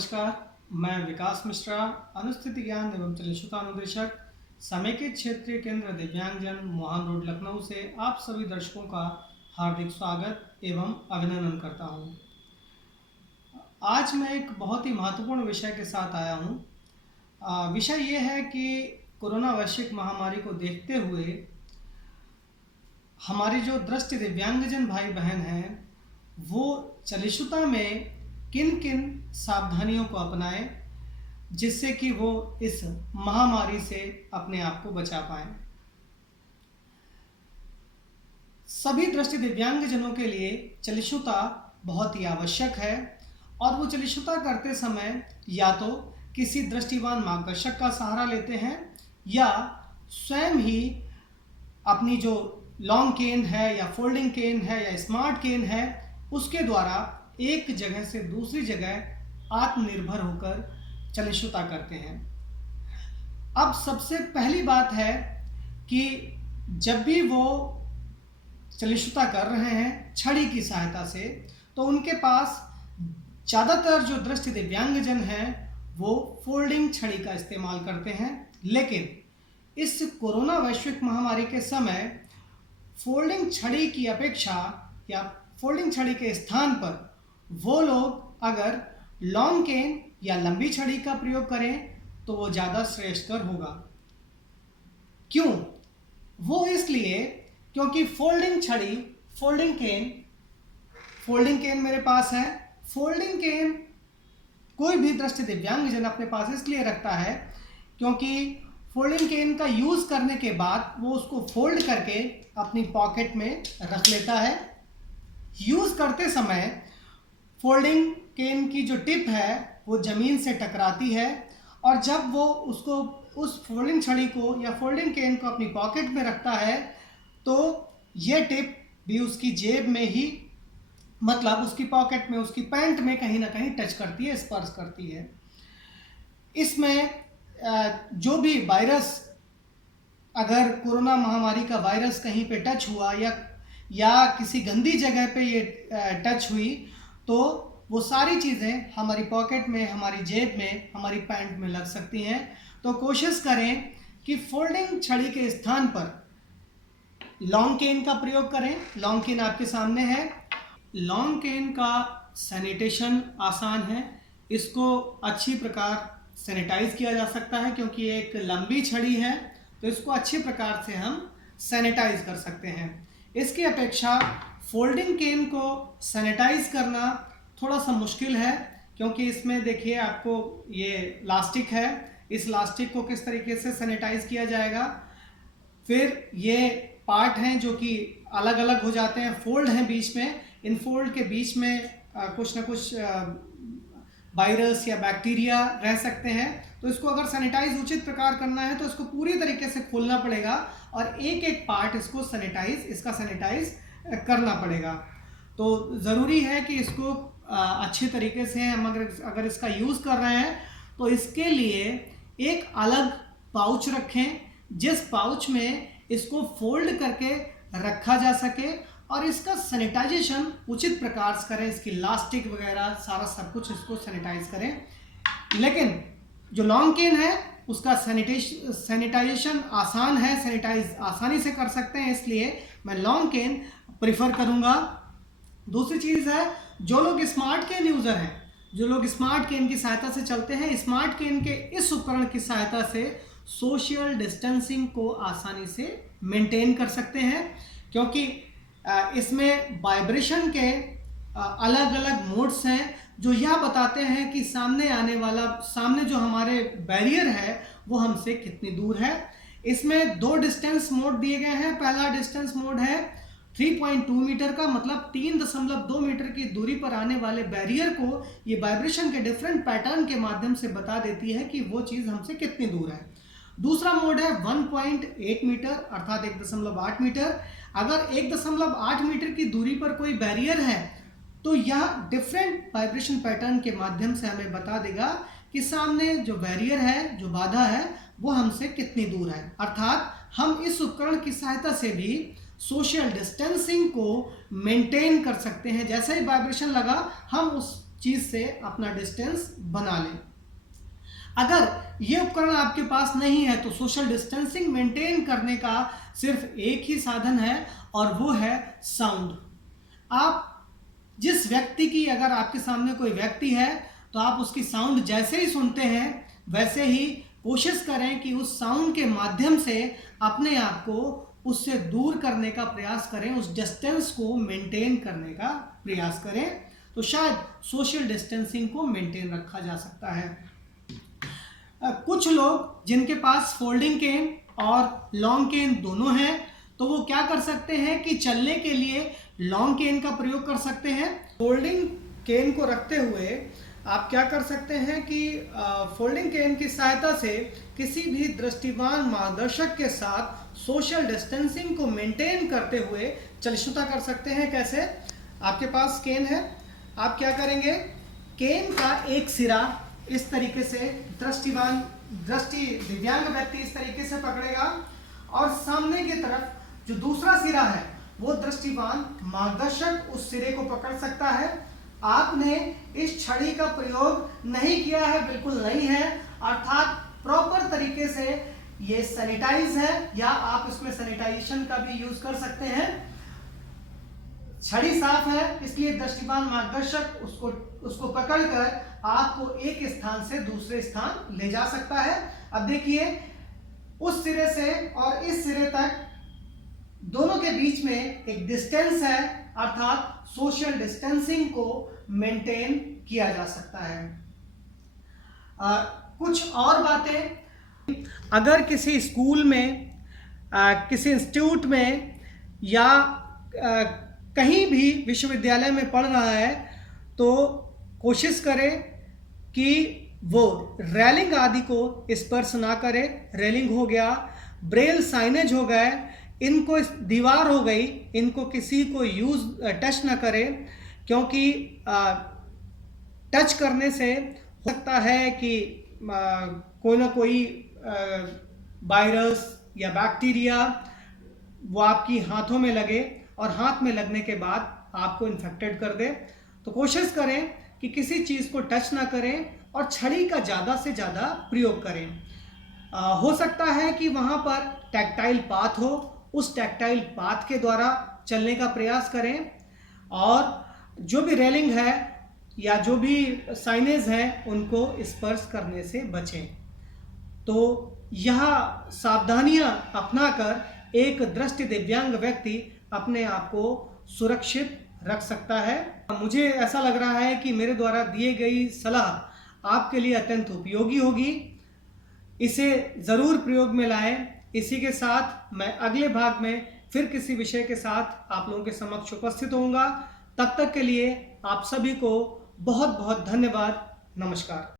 नमस्कार, मैं विकास मिश्रा, अनुस्थिति ज्ञान एवं चलित अनुदेशक, समेकित क्षेत्रीय केंद्र दिव्यांगजन, मोहन रोड, लखनऊ से आप सभी दर्शकों का हार्दिक स्वागत एवं अभिनंदन करता हूं। आज मैं एक बहुत ही महत्वपूर्ण विषय के साथ आया हूं। विषय ये है कि कोरोना वैश्विक महामारी को देखते हुए हमारे जो दृष्टि दिव्यांगजन भाई बहन हैं, वो चलितता में किन किन सावधानियों को अपनाएं जिससे कि वो इस महामारी से अपने आप को बचा पाएं। सभी दृष्टि दिव्यांगजनों के लिए चलितता बहुत ही आवश्यक है और वो चलितता करते समय या तो किसी दृष्टिवान मार्गदर्शक का सहारा लेते हैं या स्वयं ही अपनी जो लॉन्ग केन है या फोल्डिंग केन है या स्मार्ट केन है उसके द्वारा एक जगह से दूसरी जगह आत्मनिर्भर होकर चलितता करते हैं। अब सबसे पहली बात है कि जब भी वो चलितता कर रहे हैं छड़ी की सहायता से, तो उनके पास ज़्यादातर जो दृष्टि दिव्यांगजन हैं वो फोल्डिंग छड़ी का इस्तेमाल करते हैं, लेकिन इस कोरोना वैश्विक महामारी के समय फोल्डिंग छड़ी की अपेक्षा या फोल्डिंग छड़ी के स्थान पर वो लोग अगर लॉन्ग केन या लंबी छड़ी का प्रयोग करें तो वो ज़्यादा श्रेष्ठकर होगा। क्यों? वो इसलिए क्योंकि फोल्डिंग छड़ी, फोल्डिंग केन मेरे पास है। फोल्डिंग केन कोई भी दृष्टि दिव्यांगजन अपने पास इसलिए रखता है क्योंकि फोल्डिंग केन का यूज़ करने के बाद वो उसको फोल्ड करके अपनी पॉकेट में रख लेता है। यूज़ करते समय फोल्डिंग केन की जो टिप है वो ज़मीन से टकराती है और जब वो उसको उस फोल्डिंग छड़ी को या फोल्डिंग केन को अपनी पॉकेट में रखता है तो ये टिप भी उसकी जेब में ही, मतलब उसकी पॉकेट में, उसकी पैंट में कहीं ना कहीं टच करती है, स्पर्श करती है। इसमें जो भी वायरस, अगर कोरोना महामारी का वायरस कहीं पे टच हुआ या किसी गंदी जगह पे ये टच हुई तो वो सारी चीज़ें हमारी पॉकेट में, हमारी जेब में, हमारी पैंट में लग सकती हैं। तो कोशिश करें कि फोल्डिंग छड़ी के स्थान पर लॉन्ग केन का प्रयोग करें। लॉन्ग केन आपके सामने है। लॉन्ग केन का सैनिटेशन आसान है। इसको अच्छी प्रकार सैनिटाइज किया जा सकता है क्योंकि एक लंबी छड़ी है तो इसको अच्छे प्रकार से हम सैनिटाइज कर सकते हैं। इसकी अपेक्षा फोल्डिंग केन को सैनिटाइज करना थोड़ा सा मुश्किल है क्योंकि इसमें देखिए आपको ये लास्टिक है, इस लास्टिक को किस तरीके से सैनिटाइज किया जाएगा। फिर ये पार्ट हैं जो कि अलग अलग हो जाते हैं, फोल्ड हैं बीच में, इन फोल्ड के बीच में कुछ ना कुछ वायरस या बैक्टीरिया रह सकते हैं। तो इसको अगर सैनिटाइज उचित प्रकार करना है तो इसको पूरी तरीके से खोलना पड़ेगा और एक एक पार्ट इसको सैनिटाइज करना पड़ेगा। तो ज़रूरी है कि इसको अच्छे तरीके से हम अगर इसका यूज़ कर रहे हैं तो इसके लिए एक अलग पाउच रखें जिस पाउच में इसको फोल्ड करके रखा जा सके और इसका सैनिटाइजेशन उचित प्रकार से करें। इसकी लास्टिक वगैरह सारा सब कुछ इसको सैनिटाइज करें। लेकिन जो लॉन्ग केन है उसका सैनिटाइजेशन आसान है, सैनिटाइज आसानी से कर सकते हैं, इसलिए मैं लॉन्ग केन प्रिफर करूंगा। दूसरी चीज़ है, जो लोग स्मार्ट केन यूज़र हैं, जो लोग स्मार्ट केन की सहायता से चलते हैं, स्मार्ट केन के इस उपकरण की सहायता से सोशल डिस्टेंसिंग को आसानी से मेंटेन कर सकते हैं क्योंकि इसमें वाइब्रेशन के अलग अलग मोड्स हैं जो यह बताते हैं कि सामने जो हमारे बैरियर है वो हमसे कितनी दूर है। इसमें दो डिस्टेंस मोड दिए गए हैं। पहला डिस्टेंस मोड है 3.2 मीटर का, मतलब 3.2 मीटर की दूरी पर आने वाले बैरियर को ये वाइब्रेशन के डिफरेंट पैटर्न के माध्यम से बता देती है कि वो चीज़ हमसे कितनी दूर है। दूसरा मोड है 1.8 मीटर अर्थात 1.8 मीटर। अगर 1.8 मीटर की दूरी पर कोई बैरियर है तो यह डिफरेंट वाइब्रेशन पैटर्न के माध्यम से हमें बता देगा कि सामने जो बैरियर है, जो बाधा है, वो हमसे कितनी दूर है। अर्थात हम इस उपकरण की सहायता से भी सोशल डिस्टेंसिंग को मेंटेन कर सकते हैं। जैसे ही वाइब्रेशन लगा हम उस चीज़ से अपना डिस्टेंस बना लें। अगर ये उपकरण आपके पास नहीं है तो सोशल डिस्टेंसिंग मेंटेन करने का सिर्फ एक ही साधन है और वो है साउंड। आप जिस व्यक्ति की, अगर आपके सामने कोई व्यक्ति है तो आप उसकी साउंड जैसे ही सुनते हैं वैसे ही कोशिश करें कि उस साउंड के माध्यम से अपने आप को उससे दूर करने का प्रयास करें, उस डिस्टेंस को मेंटेन करने का प्रयास करें, तो शायद सोशल डिस्टेंसिंग को मेंटेन रखा जा सकता है। कुछ लोग जिनके पास फोल्डिंग केन और लॉन्ग केन दोनों हैं तो वो क्या कर सकते हैं कि चलने के लिए लॉन्ग केन का प्रयोग कर सकते हैं। फोल्डिंग केन को रखते हुए आप क्या कर सकते हैं कि फोल्डिंग केन की सहायता से किसी भी दृष्टिवान मार्गदर्शक के साथ सोशल डिस्टेंसिंग को मेंटेन करते हुए चलिष्णुता कर सकते हैं। कैसे? आपके पास केन है, आप क्या करेंगे, केन का एक सिरा इस तरीके से दृष्टि दिव्यांग व्यक्ति इस तरीके से पकड़ेगा और सामने की तरफ जो दूसरा सिरा है वो दृष्टिवान मार्गदर्शक उस सिरे को पकड़ सकता है। आपने इस छड़ी का प्रयोग नहीं किया है, बिल्कुल नहीं है, अर्थात प्रॉपर तरीके से ये सैनिटाइज है या आप इसमें सैनिटाइजेशन का भी यूज कर सकते हैं। छड़ी साफ है इसलिए दृष्टिवान मार्गदर्शक उसको पकड़कर आपको एक स्थान से दूसरे स्थान ले जा सकता है। अब देखिए, उस सिरे से और इस सिरे तक दोनों के बीच में एक डिस्टेंस है, अर्थात सोशल डिस्टेंसिंग को मेंटेन किया जा सकता है। कुछ और बातें, अगर किसी स्कूल में, किसी इंस्टीट्यूट में या कहीं भी विश्वविद्यालय में पढ़ रहा है तो कोशिश करें कि वो रेलिंग आदि को स्पर्श ना करे। रेलिंग हो गया, ब्रेल साइनेज हो गए, इनको दीवार हो गई, इनको किसी को टच ना करें, क्योंकि टच करने से हो सकता है कि कोई ना कोई वायरस या बैक्टीरिया वो आपकी हाथों में लगे और हाथ में लगने के बाद आपको इन्फेक्टेड कर दे। तो कोशिश करें कि किसी चीज़ को टच ना करें और छड़ी का ज़्यादा से ज़्यादा प्रयोग करें। हो सकता है कि वहाँ पर टैक्टाइल पाथ हो, उस टैक्टाइल पाथ के द्वारा चलने का प्रयास करें और जो भी रेलिंग है या जो भी साइनेज है उनको स्पर्श करने से बचें। तो यह सावधानियां अपनाकर एक दृष्टि दिव्यांग व्यक्ति अपने आप को सुरक्षित रख सकता है। मुझे ऐसा लग रहा है कि मेरे द्वारा दिए गई सलाह आपके लिए अत्यंत उपयोगी होगी, इसे ज़रूर प्रयोग में लाएं। इसी के साथ मैं अगले भाग में फिर किसी विषय के साथ आप लोगों के समक्ष उपस्थित होऊंगा। तब तक के लिए आप सभी को बहुत बहुत धन्यवाद। नमस्कार।